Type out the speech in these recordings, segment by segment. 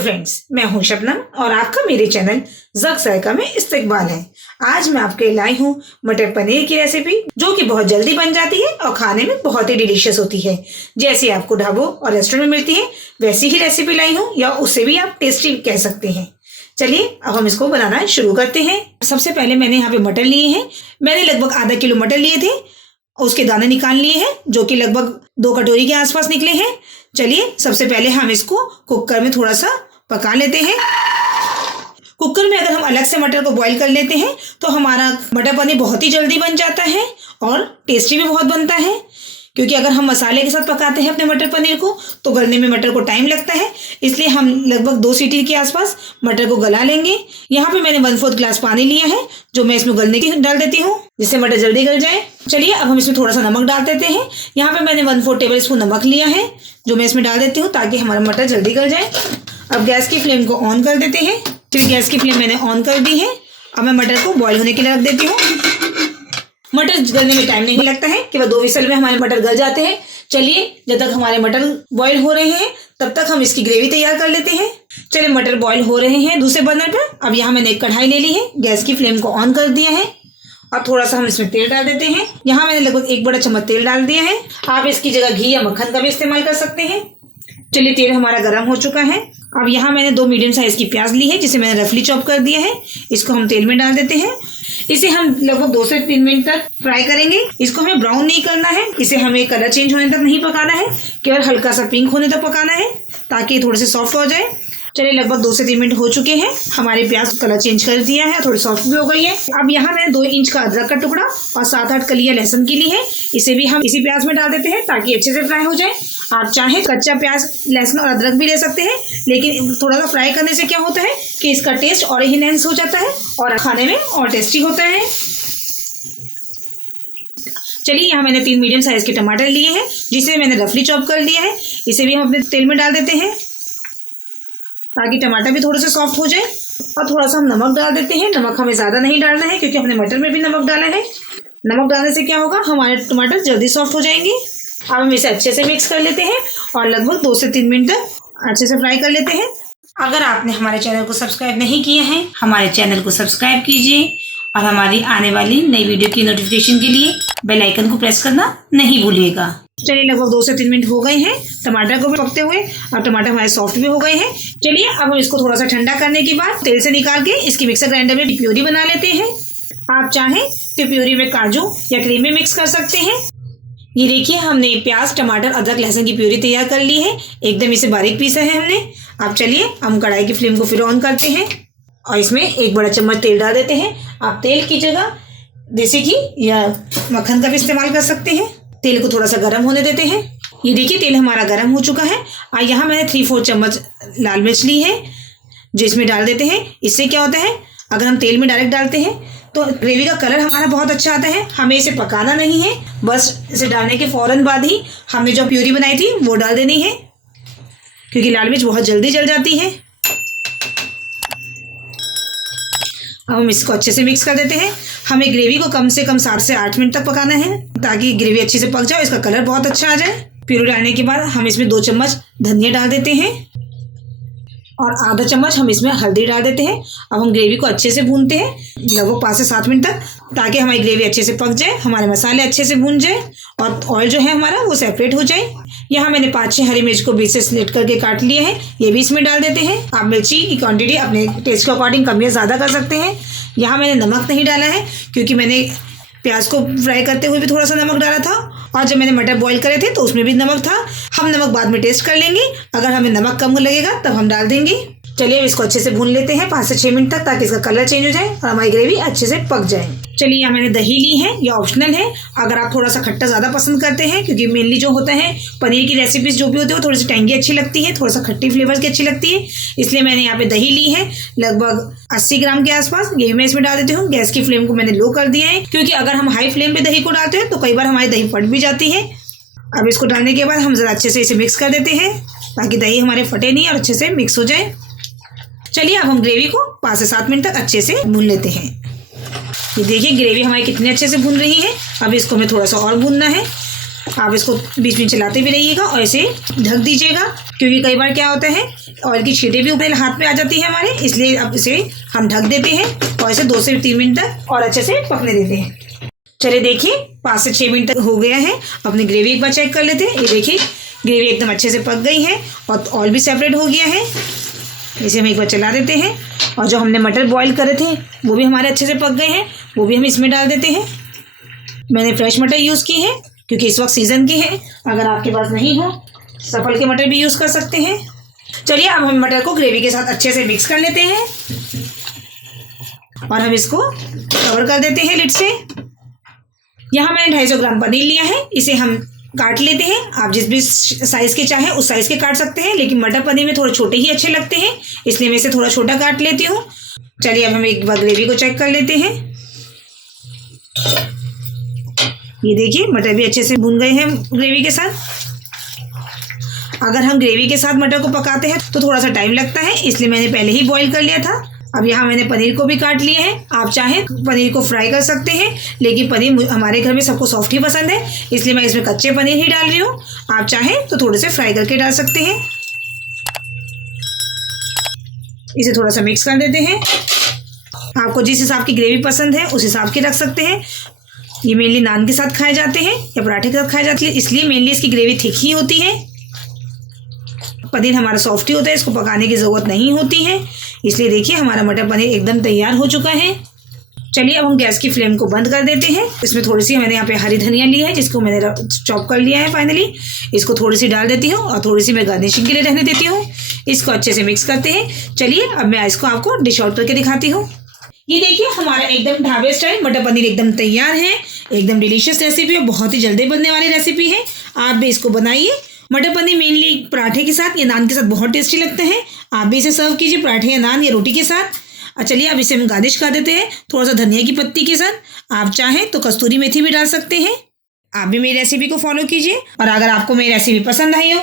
Friends, मैं हूं शबनम और आपका मेरे चैनल ज़क ज़ायका में इस्तकबाल है। आज मैं आपके लिए लाई हूं मटर पनीर की रेसिपी, जो कि बहुत जल्दी बन जाती है और खाने में बहुत ही डिलीशियस होती है। जैसे आपको ढाबों और रेस्टोरेंट में मिलती है वैसी ही रेसिपी लाई हूं, या उससे भी आप टेस्टी कह सकते हैं। चलिए अब हम इसको बनाना शुरू करते हैं। सबसे पहले मैंने यहाँ पे मटर लिए हैं। मैंने लगभग आधा किलो मटर लिए थे, उसके दाने निकाल लिए हैं, जो कि लगभग 2 कटोरी के आसपास निकले हैं। चलिए सबसे पहले हम इसको कुकर में थोड़ा सा पका लेते हैं। कुकर में अगर हम अलग से मटर को बॉईल कर लेते हैं तो हमारा मटर पनीर बहुत ही जल्दी बन जाता है और टेस्टी भी बहुत बनता है। क्योंकि अगर हम मसाले के साथ पकाते हैं अपने मटर पनीर को तो गलने में मटर को टाइम लगता है, इसलिए हम लगभग 2 सीटी के आसपास मटर को गला लेंगे। यहाँ पे मैंने 1/4 ग्लास पानी लिया है, जो मैं इसमें गलने की डाल देती हूँ, जिससे मटर जल्दी गल जाए। चलिए अब हम इसमें थोड़ा सा नमक डाल देते हैं। यहाँ पे मैंने 1/4 टेबल स्पून नमक लिया है, जो मैं इसमें डाल देती हूँ ताकि हमारा मटर जल्दी गल जाए। अब गैस की फ्लेम को ऑन कर देते हैं। फिर गैस की फ्लेम मैंने ऑन कर दी है। अब मैं मटर को बॉईल होने के लिए रख देती हूँ। मटर गलने में टाइम नहीं लगता है, केवल 2 विसल में हमारे मटर गल जाते हैं। चलिए जब तक हमारे मटर बॉईल हो रहे हैं तब तक हम इसकी ग्रेवी तैयार कर लेते हैं। चलिए मटर बॉईल हो रहे हैं दूसरे बर्नर पर। अब यहाँ मैंने एक कढ़ाई ले ली है, गैस की फ्लेम को ऑन कर दिया है और थोड़ा सा हम इसमें तेल डाल देते हैं। यहाँ मैंने लगभग 1 बड़ा चम्मच तेल डाल दिया है। आप इसकी जगह घी या मक्खन का भी इस्तेमाल कर सकते हैं। चलिए तेल हमारा गर्म हो चुका है। अब यहाँ मैंने 2 मीडियम साइज की प्याज ली है, जिसे मैंने रफली चॉप कर दिया है। इसको हम तेल में डाल देते हैं। इसे हम लगभग 2 से 3 मिनट तक फ्राई करेंगे। इसको हमें ब्राउन नहीं करना है, इसे हमें कलर चेंज होने तक नहीं पकाना है, केवल हल्का सा पिंक होने तक पकाना है ताकि थोड़े से सॉफ्ट हो जाए। चलिए लगभग 2 से 3 मिनट हो चुके हैं। हमारे प्याज कलर चेंज कर दिया है, थोड़ी सॉफ्ट भी हो गई है। अब यहाँ मैंने 2 इंच का अदरक का टुकड़ा और 7-8 कलियां लहसुन की ली है, इसे भी हम इसी प्याज में डाल देते हैं ताकि अच्छे से फ्राई हो जाए। आप चाहें कच्चा प्याज, लहसुन और अदरक भी ले सकते हैं, लेकिन थोड़ा सा फ्राई करने से क्या होता है कि इसका टेस्ट और इनहेंस हो जाता है और खाने में और टेस्टी होता है। चलिए यहाँ मैंने 3 मीडियम साइज के टमाटर लिए हैं, जिसे मैंने रफली चॉप कर लिया है। इसे भी हम अपने तेल में डाल देते हैं ताकि टमाटर भी थोड़े से सॉफ्ट हो जाए। और थोड़ा सा हम नमक डाल देते हैं। नमक हमें ज़्यादा नहीं डालना है, क्योंकि हमने मटर में भी नमक डाला है। नमक डालने से क्या होगा, हमारे टमाटर जल्दी सॉफ्ट हो जाएंगे। अब हम इसे अच्छे से मिक्स कर लेते हैं और लगभग 2 से 3 मिनट तक अच्छे से फ्राई कर लेते हैं। अगर आपने हमारे चैनल को सब्सक्राइब नहीं किया है, हमारे चैनल को सब्सक्राइब कीजिए और हमारी आने वाली नई वीडियो की नोटिफिकेशन के लिए बेल आइकन को प्रेस करना नहीं भूलिएगा। चलिए लगभग 2 से 3 मिनट हो गए हैं टमाटर को भी पकते हुए, और टमाटर हमारे सॉफ्ट भी हो गए हैं। चलिए अब हम इसको थोड़ा सा ठंडा करने के बाद तेल से निकाल के इसकी मिक्सर ग्राइंडर में प्यूरी बना लेते हैं। आप चाहें तो प्यूरी में काजू या क्रीम में मिक्स कर सकते हैं। ये देखिए हमने प्याज, टमाटर, अदरक, लहसुन की प्यूरी तैयार कर ली है। एकदम इसे बारीक पीसा है हमने। अब चलिए हम कढ़ाई की फ्लेम को फिर ऑन करते हैं और इसमें 1 बड़ा चम्मच तेल डाल देते हैं। आप तेल की जगह देसी घी या मक्खन का भी इस्तेमाल कर सकते हैं। तेल को थोड़ा सा गर्म होने देते हैं। ये देखिए तेल हमारा गर्म हो चुका है। और यहाँ मैंने 3/4 चम्मच लाल मिर्च ली है, जो इसमें डाल देते हैं। इससे क्या होता है, अगर हम तेल में डायरेक्ट डालते हैं तो ग्रेवी का कलर हमारा बहुत अच्छा आता है। हमें इसे पकाना नहीं है, बस इसे डालने के फौरन बाद ही हमने जो प्यूरी बनाई थी वो डाल देनी है, क्योंकि लाल मिर्च बहुत जल्दी जल जाती है। अब हम इसको अच्छे से मिक्स कर देते हैं। हमें ग्रेवी को कम से कम 7 से 8 मिनट तक पकाना है, ताकि ग्रेवी अच्छे से पक जाए, इसका कलर बहुत अच्छा आ जाए। प्यूरी डालने के बाद हम इसमें 2 चम्मच धनिया डाल देते हैं और आधा चम्मच हम इसमें हल्दी डाल देते हैं। अब हम ग्रेवी को अच्छे से भूनते हैं लगभग 5 से 7 मिनट तक, ताकि हमारी ग्रेवी अच्छे से पक जाए, हमारे मसाले अच्छे से भून जाए और ऑयल जो है हमारा वो सेपरेट हो जाए। यहाँ मैंने 5-6 हरी मिर्च को बीच से स्लिट करके काट लिए हैं, ये भी इसमें डाल देते हैं। आप मिर्ची की क्वांटिटी अपने टेस्ट के अकॉर्डिंग कम या ज़्यादा कर सकते हैं। यहाँ मैंने नमक नहीं डाला है, क्योंकि मैंने प्याज को फ्राई करते हुए भी थोड़ा सा नमक डाला था, और जब मैंने मटर बॉईल करे थे तो उसमें भी नमक था। हम नमक बाद में टेस्ट कर लेंगे, अगर हमें नमक कम लगेगा तब हम डाल देंगे। चलिए अब इसको अच्छे से भून लेते हैं 5 से 6 मिनट तक, ताकि इसका कलर चेंज हो जाए और हमारी ग्रेवी अच्छे से पक जाए। चलिए यहाँ मैंने दही ली है, यह ऑप्शनल है। अगर आप थोड़ा सा खट्टा ज़्यादा पसंद करते हैं, क्योंकि मेनली जो होता है पनीर की रेसिपीज जो भी होती है वो थोड़ी सी टेंगी अच्छी लगती है, थोड़ा सा खट्टी फ्लेवर्स की अच्छी लगती है, इसलिए मैंने यहाँ पे दही ली है लगभग 80 ग्राम के आसपास। ये मैं इसमें डाल देती हूँ। गैस की फ्लेम को मैंने लो कर दिया है, क्योंकि अगर हम हाई फ्लेम पे दही को डालते हैं तो कई बार हमारी दही फट भी जाती है। अब इसको डालने के बाद हम ज़रा अच्छे से इसे मिक्स कर देते हैं, ताकि दही हमारे फटे नहीं और अच्छे से मिक्स हो जाए। चलिए अब हम ग्रेवी को 5 से 7 मिनट तक अच्छे से भून लेते हैं। ये देखिए ग्रेवी हमारी कितने अच्छे से भून रही है। अब इसको हमें थोड़ा सा और भूनना है। आप इसको बीच में चलाते भी रहिएगा और इसे ढक दीजिएगा, क्योंकि कई बार क्या होता है ऑयल की छींटें भी ऊपर हाथ में आ जाती है हमारे, इसलिए अब इसे हम ढक देते हैं और इसे 2 से 3 मिनट तक और अच्छे से पकने देते हैं। चलिए देखिए 5 से 6 मिनट तक हो गया है। अपनी ग्रेवी एक बार चेक कर लेते हैं। ये देखिए ग्रेवी एकदम अच्छे से पक गई है और ऑयल भी सेपरेट हो गया है। इसे हम एक बार चला देते हैं और जो हमने मटर बॉईल करे थे वो भी हमारे अच्छे से पक गए हैं, वो भी हम इसमें डाल देते हैं। मैंने फ्रेश मटर यूज़ की है क्योंकि इस वक्त सीज़न की है। अगर आपके पास नहीं हो सफल के मटर भी यूज़ कर सकते हैं। चलिए अब हम मटर को ग्रेवी के साथ अच्छे से मिक्स कर लेते हैं और हम इसको कवर कर देते हैं लिड से। यहाँ मैंने 250 ग्राम पनीर लिया है, इसे हम काट लेते हैं। आप जिस भी साइज़ के चाहें उस साइज़ के काट सकते हैं, लेकिन मटर पनीर में थोड़े छोटे ही अच्छे लगते हैं, इसलिए मैं इसे थोड़ा छोटा काट लेती हूँ। चलिए अब हम एक बार ग्रेवी को चेक कर लेते हैं। ये देखिए मटर भी अच्छे से भून गए हैं ग्रेवी के साथ। अगर हम ग्रेवी के साथ मटर को पकाते हैं तो थोड़ा सा टाइम लगता है, इसलिए मैंने पहले ही बॉईल कर लिया था। अब यहाँ मैंने पनीर को भी काट लिया है। आप चाहें पनीर को फ्राई कर सकते हैं, लेकिन पनीर हमारे घर में सबको सॉफ्ट ही पसंद है, इसलिए मैं इसमें कच्चे पनीर ही डाल रही हूँ। आप चाहें तो थोड़े से फ्राई करके डाल सकते हैं। इसे थोड़ा सा मिक्स कर देते हैं। आपको जिस हिसाब की ग्रेवी पसंद है उस हिसाब की रख सकते हैं। ये मेनली नान के साथ खाए जाते हैं या पराठे के साथ खाए जाते हैं, इसलिए मेनली इसकी ग्रेवी थिक ही होती है। पनीर हमारा सॉफ्ट ही होता है, इसको पकाने की ज़रूरत नहीं होती है। इसलिए देखिए हमारा मटर पनीर एकदम तैयार हो चुका है। चलिए अब हम गैस की फ्लेम को बंद कर देते हैं। इसमें थोड़ी सी मैंने यहाँ पे हरी धनिया ली है, जिसको मैंने चॉप कर लिया है फाइनली। इसको थोड़ी सी डाल देती हूँ और थोड़ी सी मैं गार्निशिंग के लिए रहने देती हूँ। इसको अच्छे से मिक्स करते हैं। चलिए अब मैं इसको आपको डिश आउट करके दिखाती हूँ। ये देखिए हमारा एकदम ढाबे स्टाइल मटर पनीर एकदम तैयार है। एकदम डिलीशियस रेसिपी है, बहुत ही जल्दी बनने वाली रेसिपी है। आप भी इसको बनाइए। मटर पनीर मेनली पराठे के साथ या नान के साथ बहुत टेस्टी लगते हैं। आप भी इसे सर्व कीजिए पराठे या नान या रोटी के साथ। चलिए अब इसे हम गार्निश कर देते हैं थोड़ा सा धनिया की पत्ती के साथ। आप चाहें तो कस्तूरी मेथी भी डाल सकते हैं। आप भी मेरी रेसिपी को फॉलो कीजिए और अगर आपको मेरी रेसिपी पसंद आई हो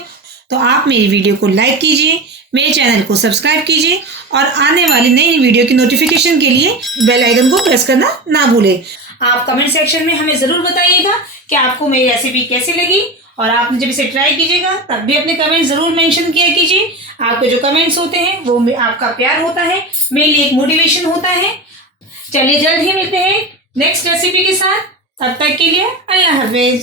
तो आप मेरी वीडियो को लाइक कीजिए, मेरे चैनल को सब्सक्राइब कीजिए और आने वाली नई वीडियो की नोटिफिकेशन के लिए बेल आइकन को प्रेस करना ना भूलें। आप कमेंट सेक्शन में हमें ज़रूर बताइएगा कि आपको मेरी रेसिपी कैसी लगी और आपने जब इसे ट्राई कीजिएगा तब भी अपने कमेंट ज़रूर मेंशन किया कीजिए। आपके जो कमेंट्स होते हैं वो आपका प्यार होता है, मेरे लिए एक मोटिवेशन होता है। चलिए जल्द ही मिलते हैं नेक्स्ट रेसिपी के साथ। तब तक के लिए अल्लाह हाफिज़।